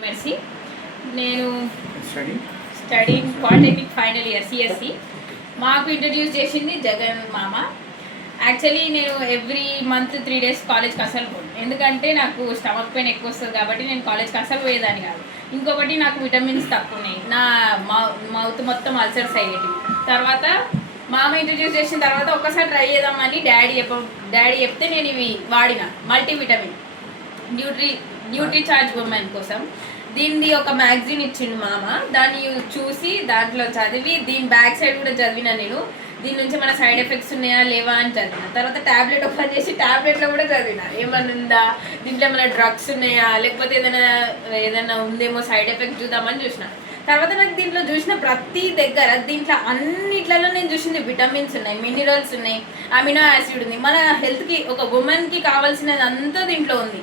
Mercy. నేను study polytechnic final year CSC. మాకు introduce చేసింది జగన్ మామ. యాక్చువల్లీ నేను ఎవ్రీ మంత్ 3 days కాలేజ్కి అసలు పోను, ఎందుకంటే నాకు స్టమక్ పెయిన్ ఎక్కువ వస్తుంది కాబట్టి నేను కాలేజ్కి అసలు పోయేదాన్ని కాదు. ఇంకొకటి నాకు విటమిన్స్ తక్కువ ఉన్నాయి, నా మౌత్ మొత్తం అల్సర్స్ అయ్యేటివి. తర్వాత మామ ఇంట్రడ్యూస్ చేసిన తర్వాత ఒక్కసారి ట్రై చేద్దామని డాడీ చెప్తే నేను ఇవి వాడిన మల్టీవిటమిన్ న్యూట్రీ చార్జ్ ఉమెన్ కోసం. దీనిది ఒక మ్యాగజైన్ ఇచ్చిండు మామ, దాన్ని చూసి దాంట్లో చదివి దీని బ్యాక్ సైడ్ కూడా చదివిన నేను. దీని నుంచి మన సైడ్ ఎఫెక్ట్స్ ఉన్నాయా లేవా అని చదివిన. తర్వాత ట్యాబ్లెట్ ఓపెన్ చేసి ట్యాబ్లెట్లో కూడా చదివిన ఏమన్నా ఉందా, దీంట్లో ఏమైనా డ్రగ్స్ ఉన్నాయా లేకపోతే ఏదైనా ఉందేమో సైడ్ ఎఫెక్ట్ చూద్దామని చూసిన. తర్వాత నాకు దీంట్లో చూసిన ప్రతి దగ్గర దీంట్లో అన్నిట్లలో నేను చూసింది విటమిన్స్ ఉన్నాయి, మినరల్స్ ఉన్నాయి, అమినో యాసిడ్ ఉంది. మన హెల్త్కి ఒక ఉమెన్కి కావాల్సినది అంతా దీంట్లో ఉంది.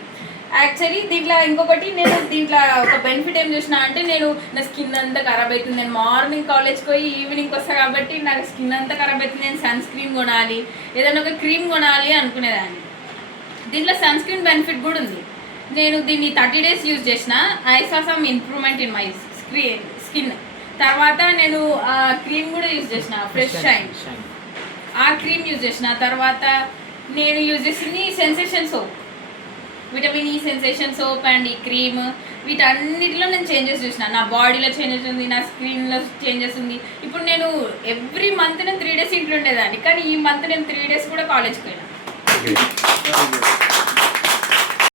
యాక్చువల్లీ దీంట్లో ఇంకొకటి నేను దీంట్లో ఒక బెనిఫిట్ ఏం చూసినా అంటే, నేను నా స్కిన్ అంతా ఖరాబ్ అవుతుంది, నేను మార్నింగ్ కాలేజ్కి పోయి ఈవినింగ్కి వస్తాను కాబట్టి నాకు స్కిన్ అంతా ఖరాబ్ అవుతుంది, నేను సన్ స్క్రీన్ కొనాలి, ఏదైనా ఒక క్రీమ్ కొనాలి అనుకునేదాన్ని. దీంట్లో సన్ స్క్రీన్ బెనిఫిట్ కూడా ఉంది. నేను దీన్ని 30 days యూజ్ చేసిన. I saw some improvement in my skin. తర్వాత నేను ఆ క్రీమ్ కూడా యూజ్ చేసిన, ఫ్రెష్ షైన్, ఆ క్రీమ్ యూజ్ చేసిన. తర్వాత నేను యూజ్ చేసింది sensation soap, vitamin E sensation soap and ఈ క్రీమ్. వీటన్నిటిలో నేను చేంజెస్ చూసిన. నా బాడీలో చేంజెస్ ఉంది, నా స్కిన్లో చేంజెస్ ఉంది. ఇప్పుడు నేను ఎవ్రీ మంత్ నేను 3 days ఇంట్లో ఉండేదాన్ని, కానీ ఈ మంత్ నేను 3 days కూడా కాలేజ్కి పోయినా.